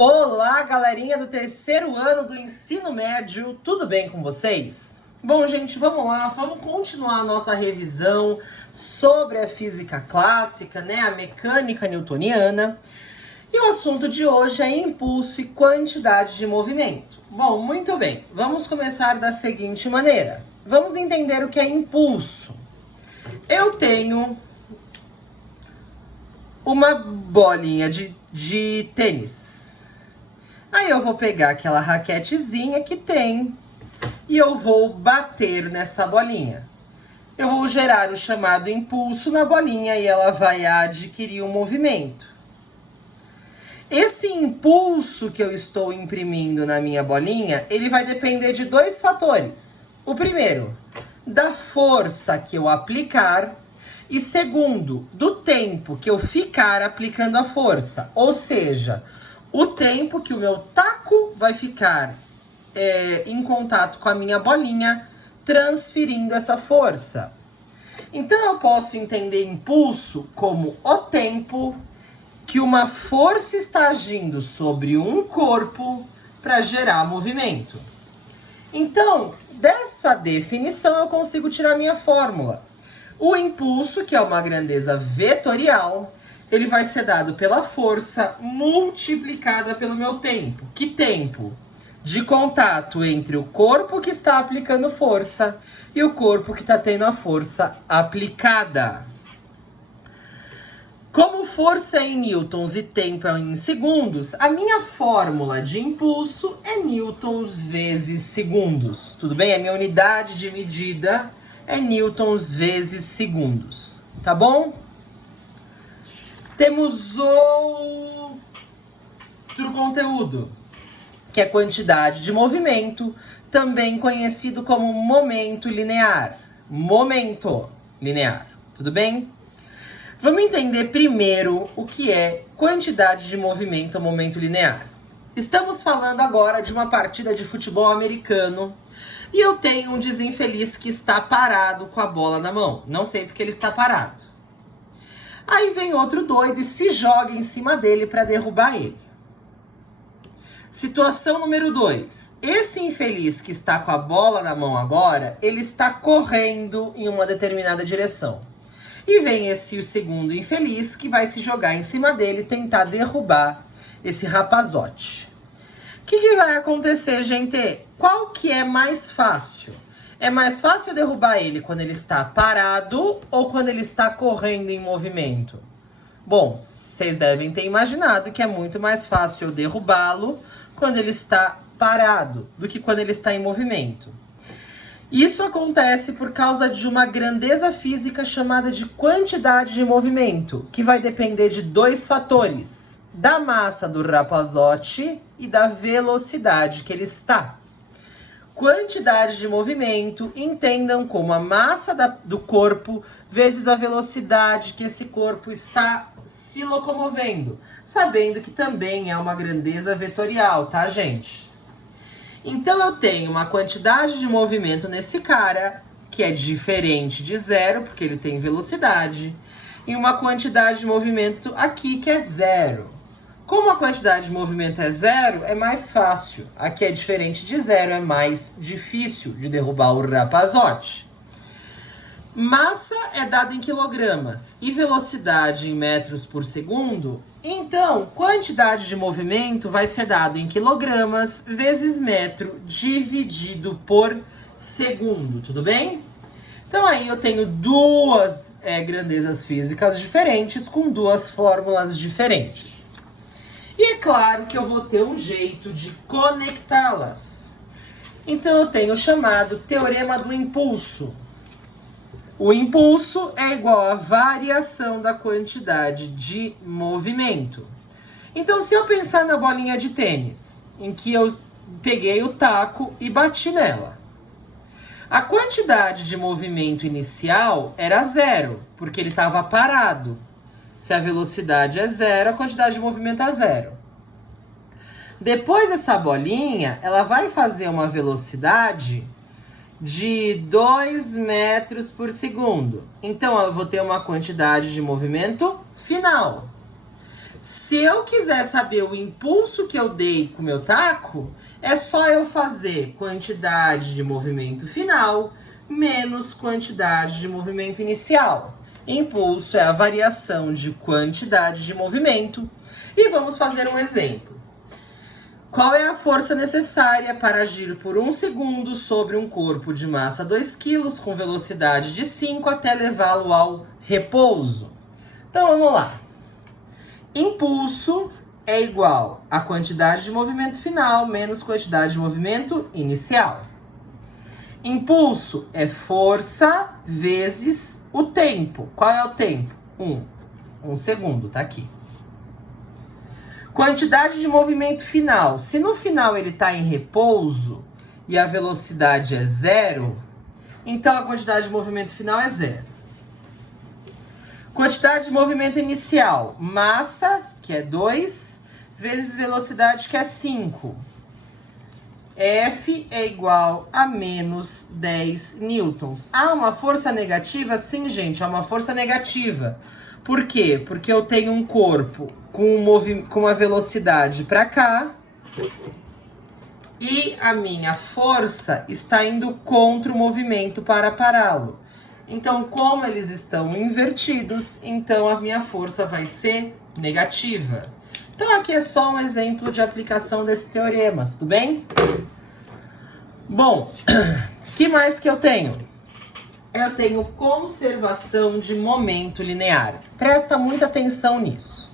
Olá, galerinha do terceiro ano do ensino médio, tudo bem com vocês? Bom, gente, vamos lá, vamos continuar a nossa revisão sobre a física clássica, né, a mecânica newtoniana. E o assunto de hoje é impulso e quantidade de movimento. Bom, muito bem, vamos começar da seguinte maneira. Vamos entender o que é impulso. Eu tenho uma bolinha de tênis. Aí eu vou pegar aquela raquetezinha que tem e eu vou bater nessa bolinha. Eu vou gerar o chamado impulso na bolinha e ela vai adquirir um movimento. Esse impulso que eu estou imprimindo na minha bolinha, ele vai depender de dois fatores. O primeiro, da força que eu aplicar. E segundo, do tempo que eu ficar aplicando a força. Ou seja, o tempo que o meu taco vai ficar em contato com a minha bolinha, transferindo essa força. Então, eu posso entender impulso como o tempo que uma força está agindo sobre um corpo para gerar movimento. Então, dessa definição, eu consigo tirar minha fórmula. O impulso, que é uma grandeza vetorial, ele vai ser dado pela força multiplicada pelo meu tempo. Que tempo? De contato entre o corpo que está aplicando força e o corpo que está tendo a força aplicada. Como força é em newtons e tempo é em segundos, a minha fórmula de impulso é newtons vezes segundos. Tudo bem? A minha unidade de medida é newtons vezes segundos. Tá bom? Temos outro conteúdo, que é quantidade de movimento, também conhecido como momento linear. Momento linear, tudo bem? Vamos entender primeiro o que é quantidade de movimento ou momento linear. Estamos falando agora de uma partida de futebol americano e eu tenho um desinfeliz que está parado com a bola na mão. Não sei porque ele está parado. Aí vem outro doido e se joga em cima dele para derrubar ele. Situação número 2. Esse infeliz que está com a bola na mão agora, ele está correndo em uma determinada direção. E vem esse segundo infeliz que vai se jogar em cima dele e tentar derrubar esse rapazote. O que vai acontecer, gente? Qual que é mais fácil? É mais fácil derrubar ele quando ele está parado ou quando ele está correndo em movimento? Bom, vocês devem ter imaginado que é muito mais fácil eu derrubá-lo quando ele está parado do que quando ele está em movimento. Isso acontece por causa de uma grandeza física chamada de quantidade de movimento, que vai depender de dois fatores: da massa do rapazote e da velocidade que ele está. Quantidade de movimento, entendam como a massa do corpo vezes a velocidade que esse corpo está se locomovendo, sabendo que também é uma grandeza vetorial, tá, gente? Então eu tenho uma quantidade de movimento nesse cara, que é diferente de zero, porque ele tem velocidade, e uma quantidade de movimento aqui que é zero. Como a quantidade de movimento é zero, é mais fácil. Aqui é diferente de zero, é mais difícil de derrubar o rapazote. Massa é dada em quilogramas e velocidade em metros por segundo. Então, quantidade de movimento vai ser dado em quilogramas vezes metro dividido por segundo, tudo bem? Então aí eu tenho duas grandezas físicas diferentes com duas fórmulas diferentes. E é claro que eu vou ter um jeito de conectá-las. Então eu tenho o chamado teorema do impulso. O impulso é igual à variação da quantidade de movimento. Então, se eu pensar na bolinha de tênis, em que eu peguei o taco e bati nela, a quantidade de movimento inicial era zero, porque ele estava parado. Se a velocidade é zero, a quantidade de movimento é zero. Depois essa bolinha, ela vai fazer uma velocidade de 2 metros por segundo. Então, eu vou ter uma quantidade de movimento final. Se eu quiser saber o impulso que eu dei com o meu taco, é só eu fazer quantidade de movimento final menos quantidade de movimento inicial. Impulso é a variação de quantidade de movimento. E vamos fazer um exemplo. Qual é a força necessária para agir por 1 segundo sobre um corpo de massa 2 kg com velocidade de 5 até levá-lo ao repouso? Então vamos lá. Impulso é igual a quantidade de movimento final menos quantidade de movimento inicial. Impulso é força vezes o tempo. Qual é o tempo? 1 segundo, tá aqui. Quantidade de movimento final. Se no final ele está em repouso e a velocidade é 0, então a quantidade de movimento final é 0. Quantidade de movimento inicial. Massa, que é 2, vezes velocidade, que é 5. F é igual a menos 10 newtons. Ah, uma força negativa? Sim, gente, é uma força negativa. Por quê? Porque eu tenho um corpo com a velocidade para cá e a minha força está indo contra o movimento para pará-lo. Então, como eles estão invertidos, então a minha força vai ser negativa. Então, aqui é só um exemplo de aplicação desse teorema, tudo bem? Bom, o que mais que eu tenho? Eu tenho conservação de momento linear. Presta muita atenção nisso.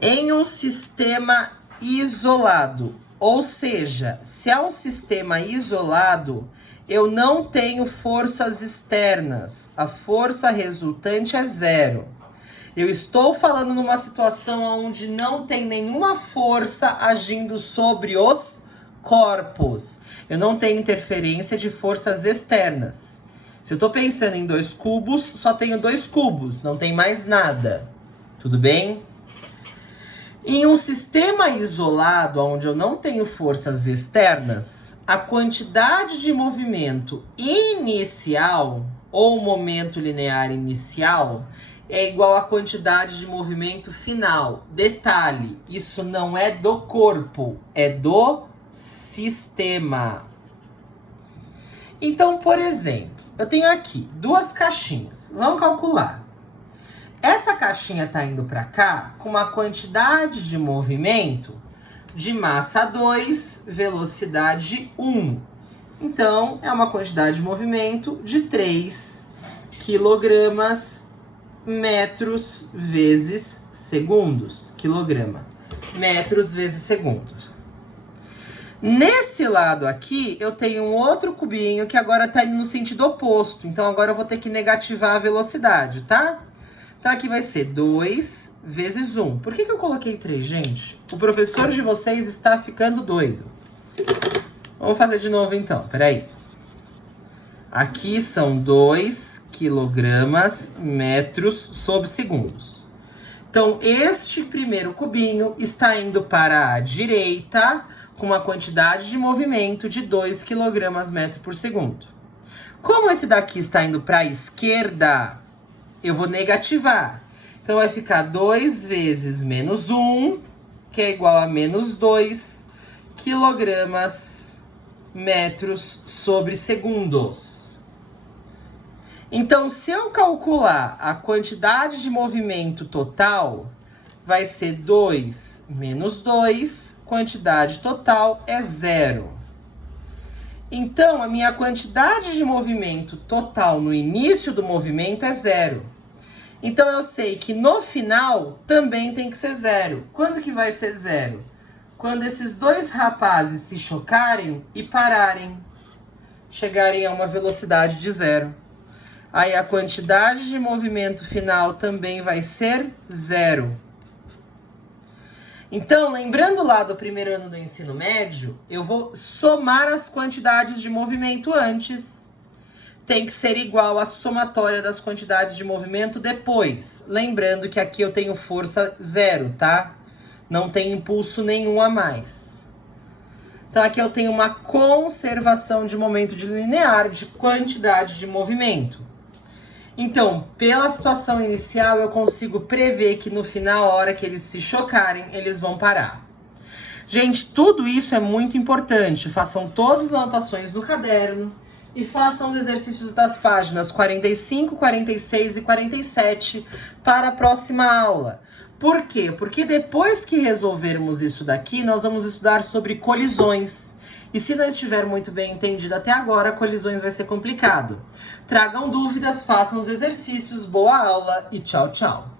Em um sistema isolado, ou seja, se é um sistema isolado, eu não tenho forças externas. A força resultante é 0. Eu estou falando numa situação onde não tem nenhuma força agindo sobre os corpos. Eu não tenho interferência de forças externas. Se eu estou pensando em 2 cubos, só tenho 2 cubos, não tem mais nada. Tudo bem? Em um sistema isolado, onde eu não tenho forças externas, a quantidade de movimento inicial, ou momento linear inicial, é igual à quantidade de movimento final. Detalhe, isso não é do corpo, é do sistema. Então, por exemplo, eu tenho aqui 2 caixinhas. Vamos calcular. Essa caixinha está indo para cá com uma quantidade de movimento de massa 2, velocidade 1. Então, é uma quantidade de movimento de 3 quilogramas metros vezes segundos. Quilograma. Metros vezes segundos. Nesse lado aqui, eu tenho um outro cubinho que agora está indo no sentido oposto. Então, agora eu vou ter que negativar a velocidade, tá? Então, aqui vai ser 2 vezes 1. Por que eu coloquei 3, gente? O professor de vocês está ficando doido. Vamos fazer de novo, então. Peraí. Aqui são 2 quilogramas metros sobre segundos. Então, este primeiro cubinho está indo para a direita com uma quantidade de movimento de 2 kg metro por segundo. Como esse daqui está indo para a esquerda, eu vou negativar. Então, vai ficar 2 vezes menos 1, que é igual a menos 2 kg metros sobre segundos. Então, se eu calcular a quantidade de movimento total, vai ser 2 menos 2, quantidade total é 0. Então, a minha quantidade de movimento total no início do movimento é 0. Então, eu sei que no final também tem que ser 0. Quando que vai ser 0? Quando esses 2 rapazes se chocarem e pararem, chegarem a uma velocidade de 0. Aí, a quantidade de movimento final também vai ser 0. Então, lembrando lá do primeiro ano do ensino médio, eu vou somar as quantidades de movimento antes. Tem que ser igual à somatória das quantidades de movimento depois. Lembrando que aqui eu tenho força 0, tá? Não tem impulso nenhum a mais. Então, aqui eu tenho uma conservação de momento de linear de quantidade de movimento. Então, pela situação inicial, eu consigo prever que no final, a hora que eles se chocarem, eles vão parar. Gente, tudo isso é muito importante. Façam todas as anotações no caderno e façam os exercícios das páginas 45, 46 e 47 para a próxima aula. Por quê? Porque depois que resolvermos isso daqui, nós vamos estudar sobre colisões. E se não estiver muito bem entendido até agora, colisões vai ser complicado. Tragam dúvidas, façam os exercícios, boa aula e tchau, tchau.